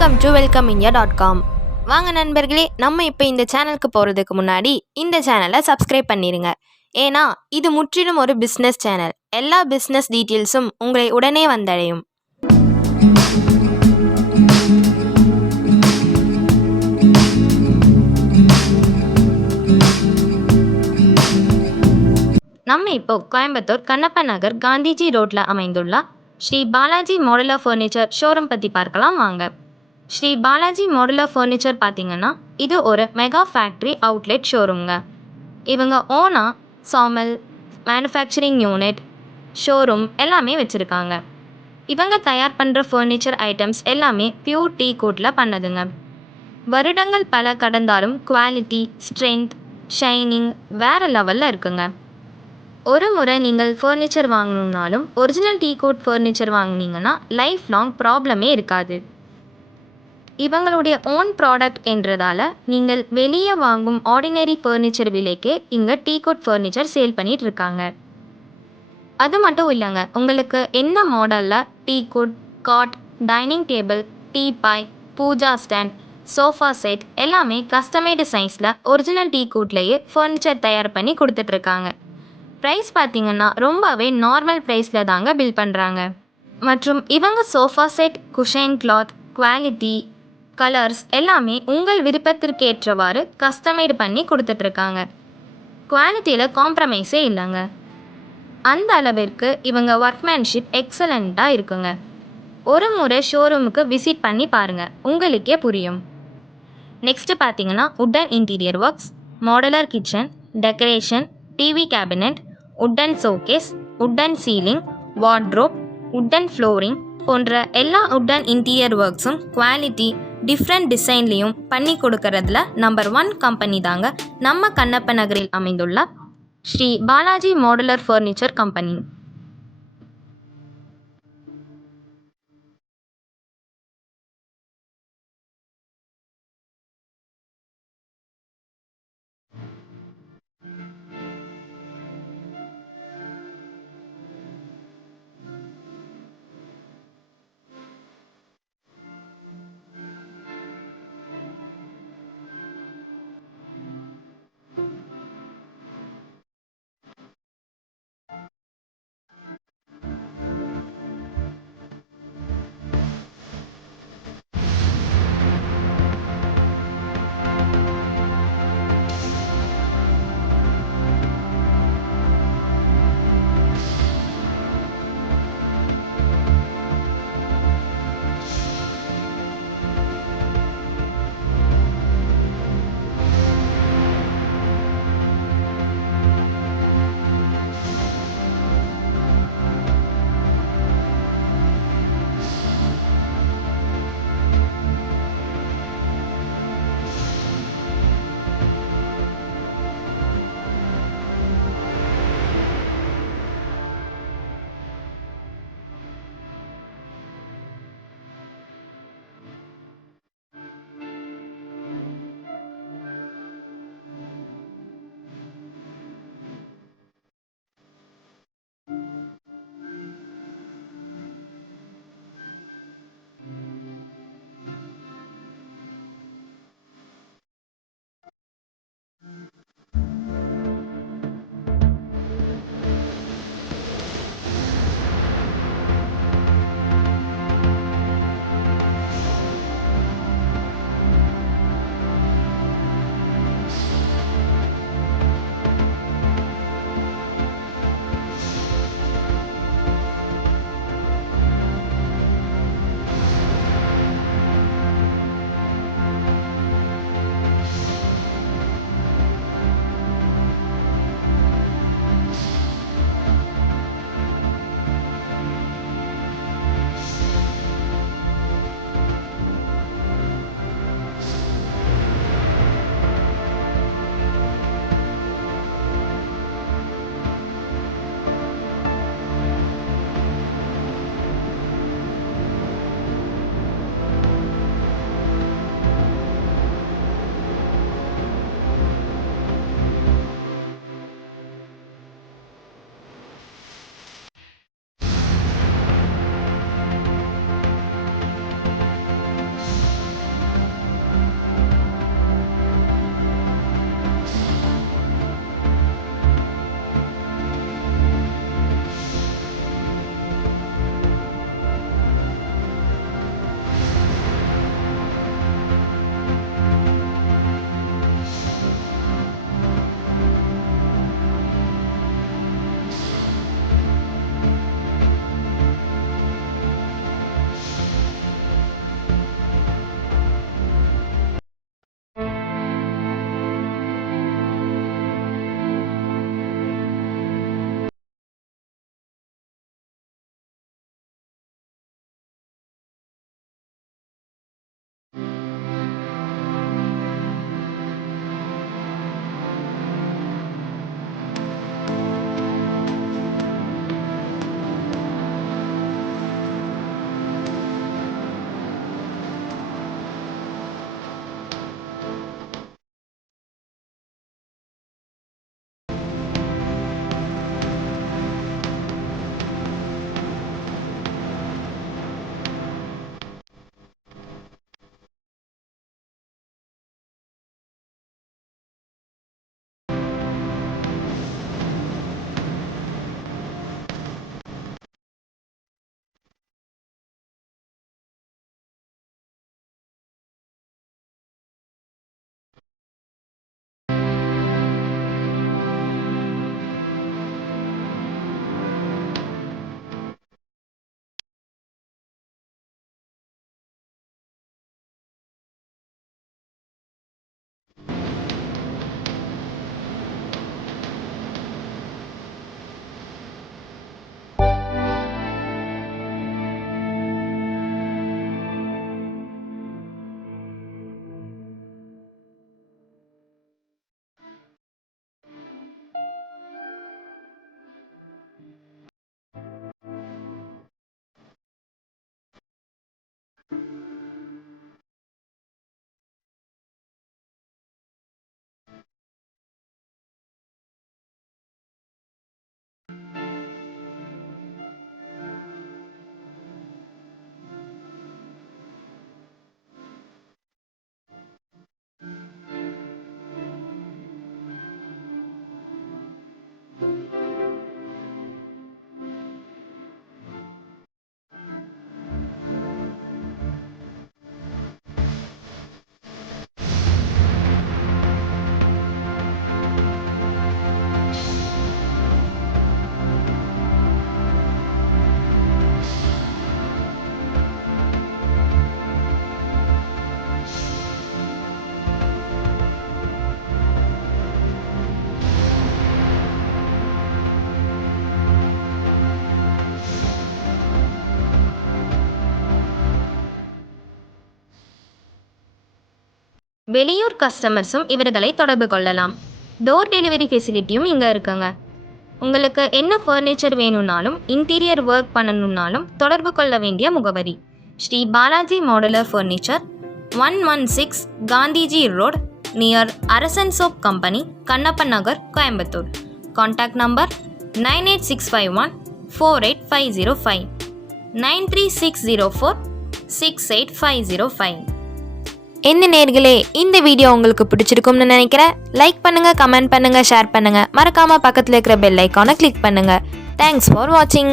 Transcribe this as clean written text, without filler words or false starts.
Welcome to welcomeindia.com. வாங்க நண்பர்களே, நம்ம இப்போ இந்த சேனலுக்கு போகிறதுக்கு முன்னாடி இந்த சேனலை சப்ஸ்கிரைப் பண்ணிடுங்க. ஏன்னா இது முற்றிலும் ஒரு பிஸ்னஸ் சேனல். எல்லா பிஸ்னஸ் டீட்டெயில்ஸும் உங்களை உடனே வந்தடையும். நம்ம இப்போ கோயம்புத்தூர் கண்ணப்ப நகர் காந்திஜி ரோட்ல அமைந்துள்ள Sri Balaji modular furniture showroom பற்றி பார்க்கலாம் வாங்க. ஸ்ரீ பாலாஜி மாடுலர் ஃபர்னிச்சர் பார்த்தீங்கன்னா இது ஒரு மெகா ஃபேக்ட்ரி அவுட்லெட் ஷோரூம்ங்க. இவங்க ஓனா சாமல் மேனுஃபேக்சரிங் யூனிட் ஷோரூம் எல்லாமே வச்சுருக்காங்க. இவங்க தயார் பண்ணுற ஃபர்னிச்சர் ஐட்டம்ஸ் எல்லாமே பியூர் டீ கோட்டில் பண்ணதுங்க. வருடங்கள் பல கடந்தாலும் குவாலிட்டி ஸ்ட்ரென்த் ஷைனிங் வேறு லெவலில் இருக்குங்க. ஒரு முறை நீங்கள் ஃபர்னிச்சர் வாங்கணுன்னாலும் ஒரிஜினல் டீ கோட் ஃபர்னிச்சர் வாங்கினீங்கன்னா லைஃப் லாங் ப்ராப்ளமே இருக்காது. இவங்களுடைய ஓன் ப்ராடக்ட் என்றதால் நீங்கள் வெளியே வாங்கும் ஆர்டினரி ஃபர்னிச்சர் விலைக்கே இங்கே டீ கோட் ஃபர்னிச்சர் சேல் பண்ணிட்டு இருக்காங்க. அது மட்டும் இல்லைங்க, உங்களுக்கு என்ன மாடலில் teak wood cot dining table teapoy puja stand sofa set எல்லாமே கஸ்டமைடு சைஸில் ஒரிஜினல் டீ கோட்லேயே ஃபர்னிச்சர் தயார் பண்ணி கொடுத்துட்ருக்காங்க. ப்ரைஸ் பார்த்தீங்கன்னா ரொம்பவே நார்மல் ப்ரைஸில் தாங்க பில் பண்ணுறாங்க. மற்றும் இவங்க sofa set cushion cloth quality colours எல்லாமே உங்கள் விருப்பத்திற்கு ஏற்றவாறு கஸ்டமைடு பண்ணி கொடுத்துட்ருக்காங்க. குவாலிட்டியில் காம்ப்ரமைஸே இல்லைங்க. அந்த அளவிற்கு இவங்க ஒர்க்மேன்ஷிப் எக்ஸலண்ட்டாக இருக்குங்க. ஒரு முறை ஷோரூமுக்கு விசிட் பண்ணி பாருங்கள், உங்களுக்கே புரியும். நெக்ஸ்ட்டு பார்த்தீங்கன்னா wooden interior works modular kitchen decoration TV cabinet wooden showcase wooden ceiling wardrobe wooden flooring போன்ற எல்லா உட்டன் இன்டீரியர் ஒர்க்ஸும் குவாலிட்டி டிஃப்ரெண்ட் டிசைன்லேயும் பண்ணி கொடுக்கறதுல நம்பர் 1 கம்பெனி தாங்க நம்ம கண்ணப்ப நகரில் அமைந்துள்ள Sri Balaji modular furniture company. வெளியூர் கஸ்டமர்ஸும் இவர்களை தொடர்பு கொள்ளலாம். டோர் டெலிவரி ஃபெசிலிட்டியும் இங்கே இருக்குங்க. உங்களுக்கு என்ன ஃபர்னிச்சர் வேணும்னாலும் இன்டீரியர் ஒர்க் பண்ணணும்னாலும் தொடர்பு கொள்ள வேண்டிய முகவரி Shri Balaji modular furniture, 116 Gandhiji road, near Arasan soap company, Kannappan Nagar, Coimbatore. Contact number 98651-48505, 93604-68505. என்ன நேர்களே, இந்த வீடியோ உங்களுக்கு பிடிச்சிருக்கும்னு நினைக்கிறேன். லைக் பண்ணுங்க, கமெண்ட் பண்ணுங்க, ஷேர் பண்ணுங்க. மறக்காம பக்கத்தில் இருக்கிற பெல் ஐக்கானை கிளிக் பண்ணுங்க. தேங்க்ஸ் ஃபார் வாட்சிங்.